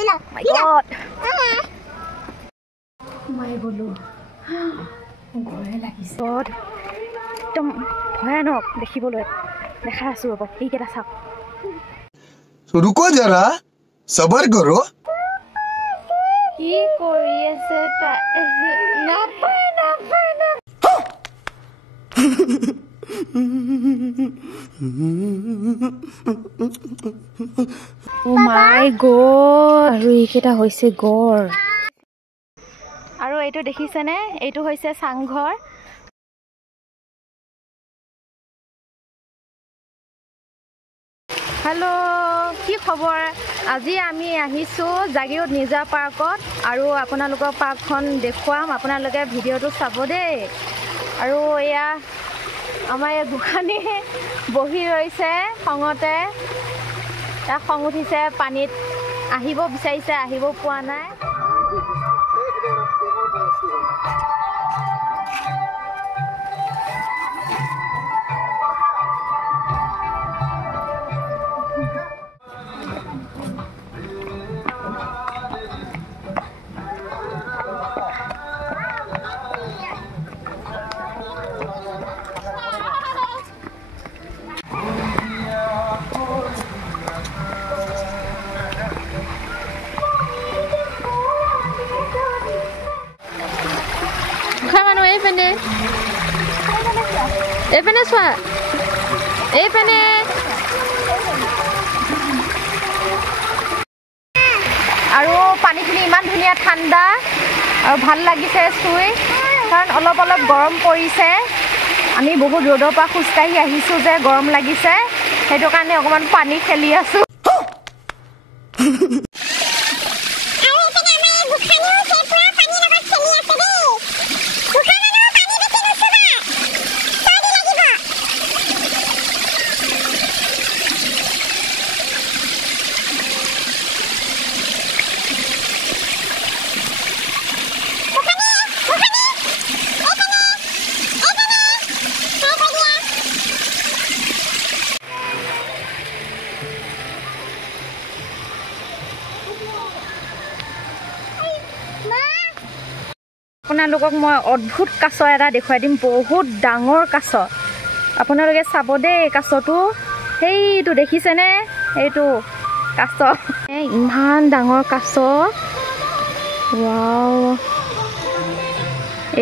My God. My bolu. Gore লাগিছে। God. একদম ভয়ানক দেখিবলৈ। দেখা আছো ৰব। এইকেইটা চাওক। रुको जरा सबर करो কি কৰি আছে নাপায় Oh my God আৰু এইকেইটা হৈছে গড় আৰু এইটো দেখিছেনে এইটো হৈছে চাংঘৰ हेलो কি খবৰ আজি আমি আহিছো জাগিৰোড নিজা পাৰ্কত আৰু আপোনালোকৰ পাৰ্কখন দেখুৱাম আপোনালোকে ভিডিওটো চাব দেই আৰু এয়া আমাৰ গোখানী বহি ৰৈছে খঙতে তা খং উঠিছে পানীত আহিব বিচাৰিছে আহিব পোৱা নাই এপেনে সোয়া এপেনে আৰু পানীখিনি ইমান ধুনীয়া ঠাণ্ডা আৰু ভাল লাগিছে সুই কাৰণ অলপ অলপ গৰম পৰিছে আমি বহুত ৰ'দৰ পৰা খুস্কাই আহিছো যে গৰম লাগিছে হেতু কাৰণে অকমান পানী খেলি আছো আপোনালোকক মই অদ্ভুত কাছ এটা দেখুৱাই দিম বহুত ডাঙৰ কাছ আপোনালোকে চাব দেই কাছটো হেইটো দেখিছেনে এইটো কাছ ইমান ডাঙৰ কাছ ওয়াও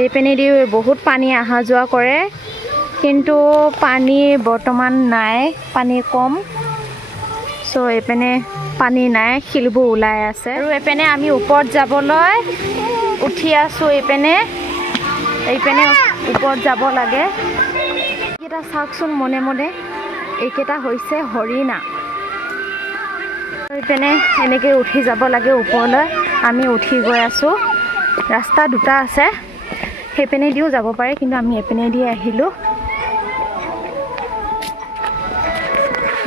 এই পেনি দি বহুত পানী আহা যোৱা কৰে কিন্তু পানী বৰ্তমান নাই পানী কম সো এপেনে পানী নাই শিলবোৰ ওলাই আছে আৰু এপেনে আমি ওপৰত যাবলৈ উঠি আছো এইপেনে ওপৰত যাব লাগে এটা চাকচোন মনে মনে এইকেইটা হৈছে হৰিণা এইপেনে এনেকৈ উঠি যাব লাগে ওপৰলৈ আমি উঠি গৈ আছো ৰাস্তা দুটা আছে সেইপেনে দিও যাব পাৰে কিন্তু আমি এপেনে দি আহিলো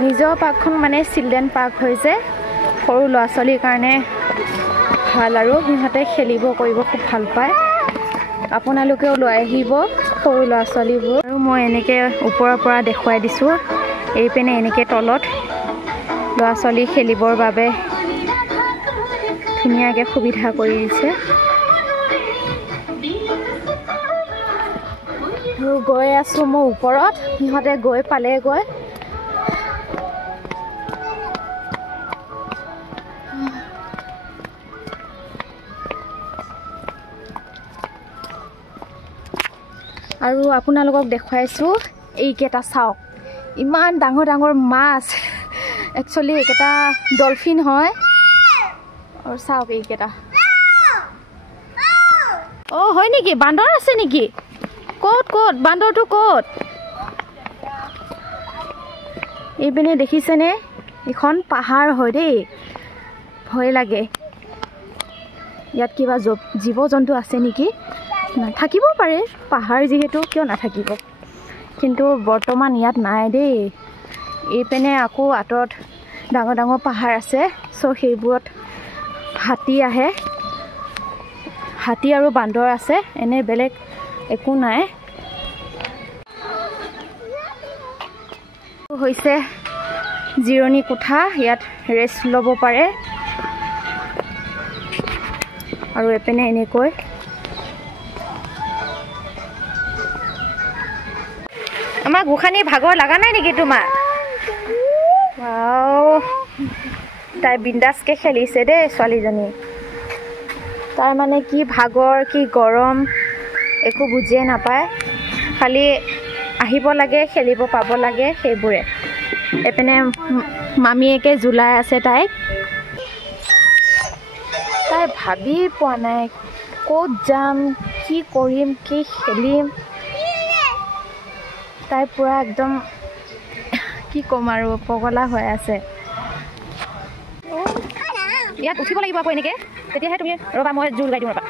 নিজৰ পাৰ্কখন মানে চিলড্ৰেন পাৰ্ক হৈছে সৰু ল'ৰা ছোৱালীৰ কাৰণে ভাল আৰু সিহঁতে খেলিব কৰিব খুব ভাল পায় আপোনালোকেও লৈ আহিব সৰু ল'ৰা ছোৱালীবোৰ আৰু মই এনেকৈ ওপৰৰ পৰা দেখুৱাই দিছো এইপেনে এনেকৈ তলত ল'ৰা ছোৱালী খেলিবৰ বাবে ধুনীয়াকৈ সুবিধা কৰি দিছে আৰু গৈ আছো মই ওপৰত সিহঁতে গৈ পালেগৈ আৰু আপোনালোকক দেখুৱাইছো এইকেইটা চাওক ইমান ডাঙৰ ডাঙৰ মাছ একচুয়ালি এইকেইটা ডলফিন হয় আৰু চাওক এইকেইটা ও হয় নেকি বান্দৰ আছে নেকি ক'ত ক'ত বান্দৰটো ক'ত এইপিনে দেখিছেনে এখন পাহাৰ হয় দেই ভয় লাগে ইয়াত কিবা জীৱ জন্তু আছে নেকি নাথাকিব পাৰে পাহাৰ যেহেতু কিয় নাথাকিব কিন্তু বৰ্তমান ইয়াত নাই দেই এইপেনে আকৌ আতৰত ডাঙৰ ডাঙৰ পাহাৰ আছে সো সেইবোৰত হাতী আহে হাতী আৰু বান্দৰ আছে এনে বেলেগ একো নাই হৈছে জিৰণি কোঠা ইয়াত ৰেষ্ট ল'ব পাৰে আৰু এপিনে এনেকৈ আমাৰ গোসানী ভাগৰ লগা নাই নেকি তোমাৰ? ৱাও, তাই বিন্দাছকৈ খেলিছে দেই ছোৱালীজনী। তাই মানে কি ভাগৰ কি গৰম একো বুজিয়ে নাপায়, খালি আহিব লাগে খেলিব পাব লাগে সেইবোৰে। এপিনে মামীয়েকে জোলাই আছে তাইক। তাই ভাবি পোৱা নাই ক'ত যাম, কি কৰিম, কি খেলিম। তাই পূৰা একদম কি ক'ম আৰু পগলা হৈ আছে। ইয়াত উঠিব লাগিব আকৌ এনেকৈ, তেতিয়াহে তুমি ৰ'বা মই জোৰ লগাই দিওঁ ৰ'বা।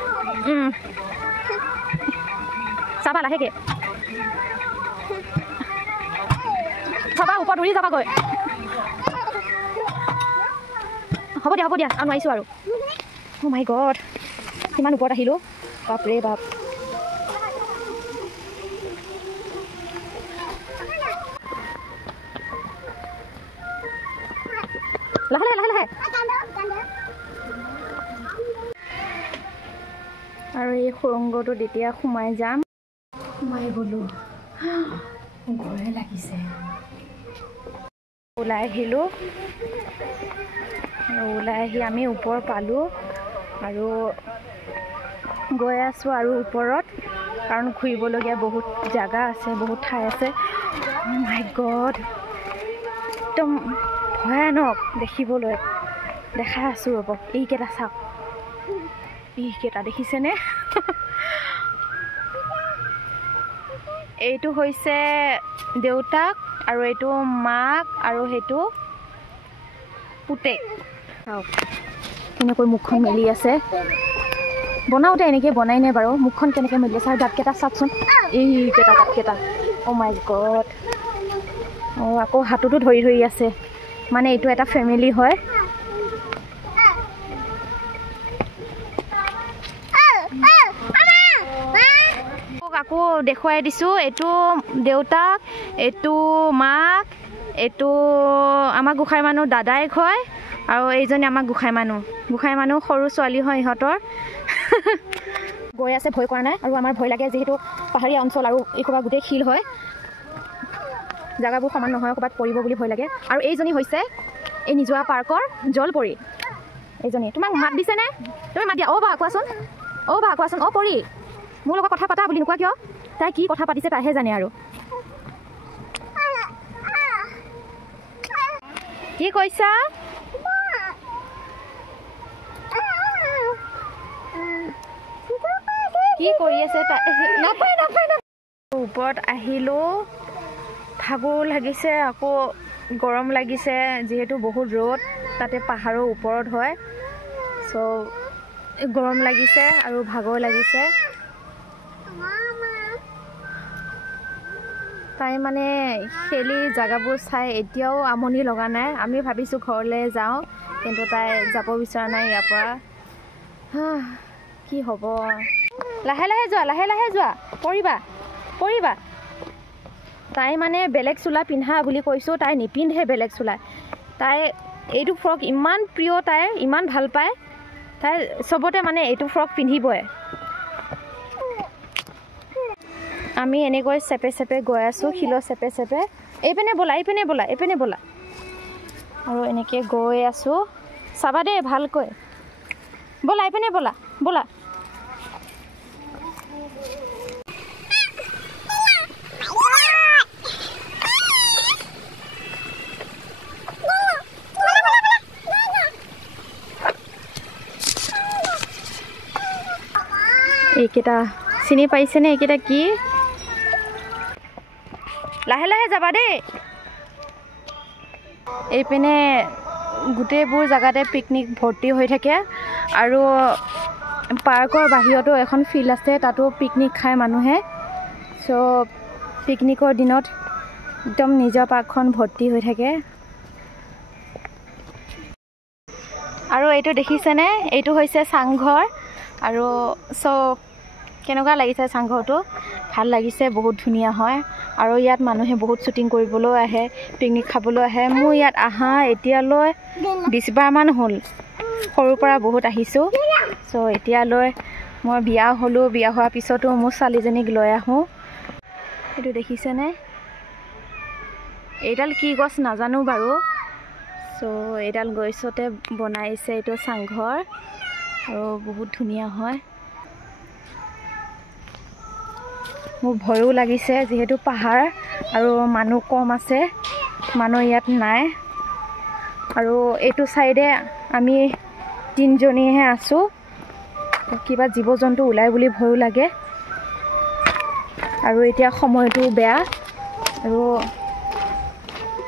চাবা লাহেকৈ চাবা, ওপৰত উৰি যাবাগৈ। হ'ব দিয়া আৰু নোৱাৰিছোঁ আৰু। অ' মাই গড, কিমান ওপৰত আহিলোঁ, বাপৰে বাপ। লাহে লাহে আৰু এই সুৰংগটোত এতিয়া সোমাই যাম। সোমাই গ'লোঁ, ভয়ে লাগিছে। ওলাই আহিলোঁ, ওলাই আহি আমি ওপৰ পালোঁ আৰু গৈ আছোঁ আৰু ওপৰত, কাৰণ ঘূৰিবলগীয়া বহুত জেগা আছে, বহুত ঠাই আছে। মাই গড, একদম ভয়ানক দেখিবলৈ। দেখাই আছোঁ ৰ'ব, এইকেইটা চাওক, এইকেইটা দেখিছেনে? এইটো হৈছে দেউতাক আৰু এইটো মাক আৰু সেইটো পুতেক। চাওক কেনেকৈ মুখখন মেলি আছে। বনাওঁতে এনেকৈ বনাই নে বাৰু, মুখখন কেনেকৈ মেলি আছে। আৰু দাঁতকেইটা চাওকচোন, এইকেইটা দাঁতকেইটা। অ' মাই গড। অঁ, আকৌ হাততো ধৰি আছে, মানে এইটো এটা ফেমিলি হয়। আকৌ দেখুৱাই দিছোঁ, এইটো দেউতাক, এইটো মাক, এইটো আমাৰ গোসাঁই মানুহ দাদাইক হয়, আৰু এইজনী আমাৰ গোসাঁই মানুহ সৰু ছোৱালী হয় ইহঁতৰ। গৈ আছে, ভয় কৰা নাই। আৰু আমাৰ ভয় লাগে যিহেতু পাহাৰীয়া অঞ্চল আৰু এইসোপা গোটেই শিল হয়, জেগাবোৰ সমান নহয়, ক'ৰবাত পৰিব বুলি ভয় লাগে। আৰু এইজনী হৈছে এই নিজৰা পাৰ্কৰ জলপৰী। এইজনী তোমাক মাত দিছেনে? তুমি মাত দিয়া। অ' বা কোৱাচোন, অ' পৰী, মোৰ লগত কথা পাতা বুলি নোকোৱা কিয়? তাই কি কথা পাতিছে তাইহে জানে। আৰু কি কৈছা? কি কৰি আছে তাই? নাপায়। ওপৰত আহিলোঁ, ভাগৰ লাগিছে, আকৌ গৰম লাগিছে, যিহেতু বহুত ৰ'দ, তাতে পাহাৰৰ ওপৰত হয়। চ' গৰম লাগিছে আৰু ভাগৰ লাগিছে। তাই মানে খেলি জেগাবোৰ চাই এতিয়াও আমনি লগা নাই। আমি ভাবিছোঁ ঘৰলৈ যাওঁ, কিন্তু তাই যাব বিচৰা নাই ইয়াৰ পৰা। কি হ'ব? লাহে লাহে যোৱা, পৰিবা। তাই মানে বেলেগ চোলা পিন্ধা বুলি কৈছোঁ, তাই নিপিন্ধে বেলেগ চোলা। তাই এইটো ফ্ৰক ইমান প্ৰিয়, তাইৰ ইমান ভাল পায়, তাই চবতে মানে এইটো ফ্ৰক পিন্ধিবই। আমি এনেকৈ চেপে গৈ আছোঁ, শিলৰ চেপে। এইপিনে ব'লা। আৰু এনেকৈ গৈ আছোঁ, চাবা দেই ভালকৈ। ব'লা, এইপিনে ব'লা। এইকেইটা চিনি পাইছেনে? এইকেইটা কি? লাহে লাহে যাবা দেই। এইপিনে গোটেইবোৰ জেগাতে পিকনিক ভৰ্তি হৈ থাকে, আৰু পাৰ্কৰ বাহিৰতো এখন ফিল্ড আছে, তাতো পিকনিক খায় মানুহে। চ' পিকনিকৰ দিনত একদম নিজৰ পাৰ্কখন ভৰ্তি হৈ থাকে। আৰু এইটো দেখিছেনে? এইটো হৈছে চাংঘৰ। আৰু চ' কেনেকুৱা লাগিছে চাংঘৰটো? ভাল লাগিছে, বহুত ধুনীয়া হয়। আৰু ইয়াত মানুহে বহুত শ্বুটিং কৰিবলৈ আহে, পিকনিক খাবলৈ আহে। মোৰ ইয়াত আহা এতিয়ালৈ 20 বাৰমান হ'ল, সৰুৰ পৰা বহুত আহিছোঁ। চ' এতিয়ালৈ মই বিয়া হ'লোঁ, বিয়া হোৱাৰ পিছতো মোৰ ছোৱালীজনীক লৈ আহোঁ। এইটো দেখিছেনে? এইডাল কি গছ নাজানো বাৰু। চ' এইডাল গছতে বনাইছে এইটো চাংঘৰ আৰু বহুত ধুনীয়া হয়। মোৰ ভয়ো লাগিছে যিহেতু পাহাৰ আৰু মানুহ কম আছে, মানুহ ইয়াত নাই। আৰু এইটো চাইডে আমি 3জনীহে আছোঁ। কিবা জীৱ জন্তু ওলাই বুলি ভয়ো লাগে। আৰু এতিয়া সময়টো বেয়া। আৰু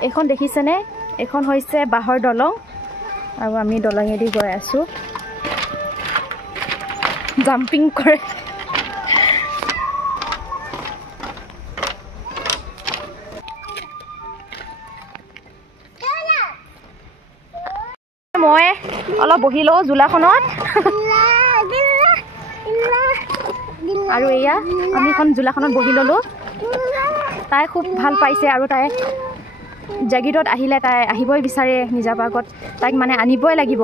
এইখন দেখিছেনে? এইখন হৈছে বাঁহৰ দলং আৰু আমি দলঙেদি গৈ আছোঁ। জাম্পিং কৰে। মই অলপ বহি লওঁ জোলাখনত। আৰু এয়া আমি এখন জোলাখনত বহি ল'লোঁ। তাই খুব ভাল পাইছে আৰু তাই জাগিৰোডত আহিলে তাই আহিবই বিচাৰে নিজৰ পাৰ্কত। তাইক মানে আনিবই লাগিব।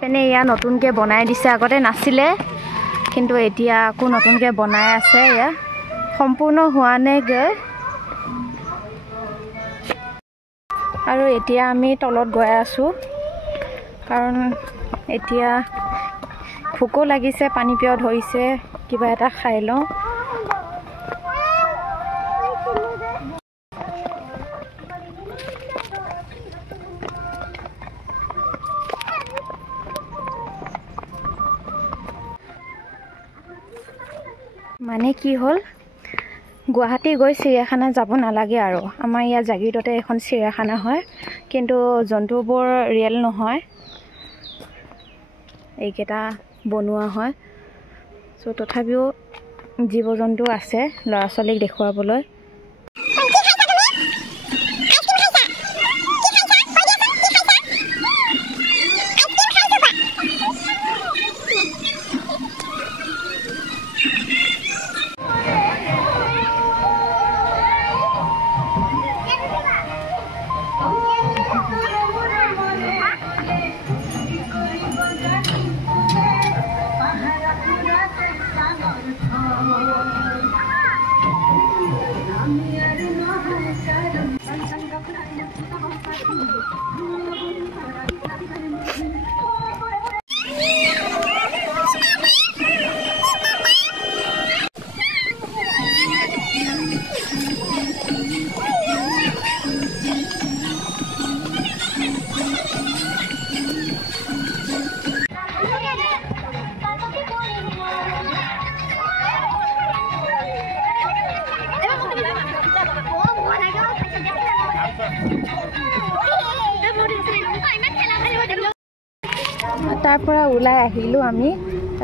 তেনে এয়া নতুনকৈ বনাই দিছে, আগতে নাছিলে কিন্তু এতিয়া আকৌ নতুনকৈ বনাই আছে। এয়া সম্পূৰ্ণ হোৱা নাই গৈ। আৰু এতিয়া আমি তলত গৈ আছোঁ কাৰণ এতিয়া ভোকো লাগিছে, পানী পিয়াহ ধৰিছে, কিবা এটা খাই লওঁ। মানে কি হ'ল, গুৱাহাটী গৈ চিৰিয়াখানা যাব নালাগে আৰু। আমাৰ ইয়াত জাগিৰোডতে এখন চিৰিয়াখানা হয় কিন্তু জন্তুবোৰ ৰিয়েল নহয়, এইকেইটা বনোৱা হয়। চ' তথাপিও জীৱ জন্তু আছে ল'ৰা ছোৱালীক দেখুৱাবলৈ। তাৰ পৰা ওলাই আহিলোঁ আমি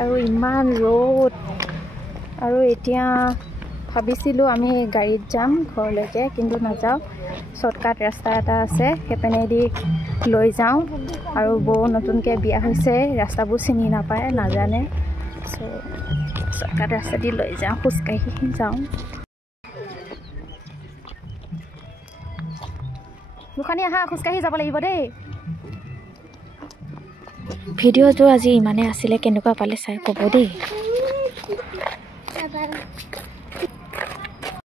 আৰু ইমান ৰ'দ। আৰু এতিয়া ভাবিছিলোঁ আমি গাড়ীত যাম ঘৰলৈকে, কিন্তু নাযাওঁ। শ্বৰ্টকাট ৰাস্তা এটা আছে, সেইপিনেদি লৈ যাওঁ। আৰু বৌ নতুনকৈ বিয়া হৈছে, ৰাস্তাবোৰ চিনি নাপায়, নাজানে। চ' শ্বৰ্টকাট ৰাস্তাদি লৈ যাওঁ, খোজকাঢ়ি যাওঁ। গোসানী আহা, খোজকাঢ়ি যাব লাগিব দেই। ভিডিঅ'টো আজি ইমানে আছিলে, কেনেকুৱা পালে চাই ক'ব দেই।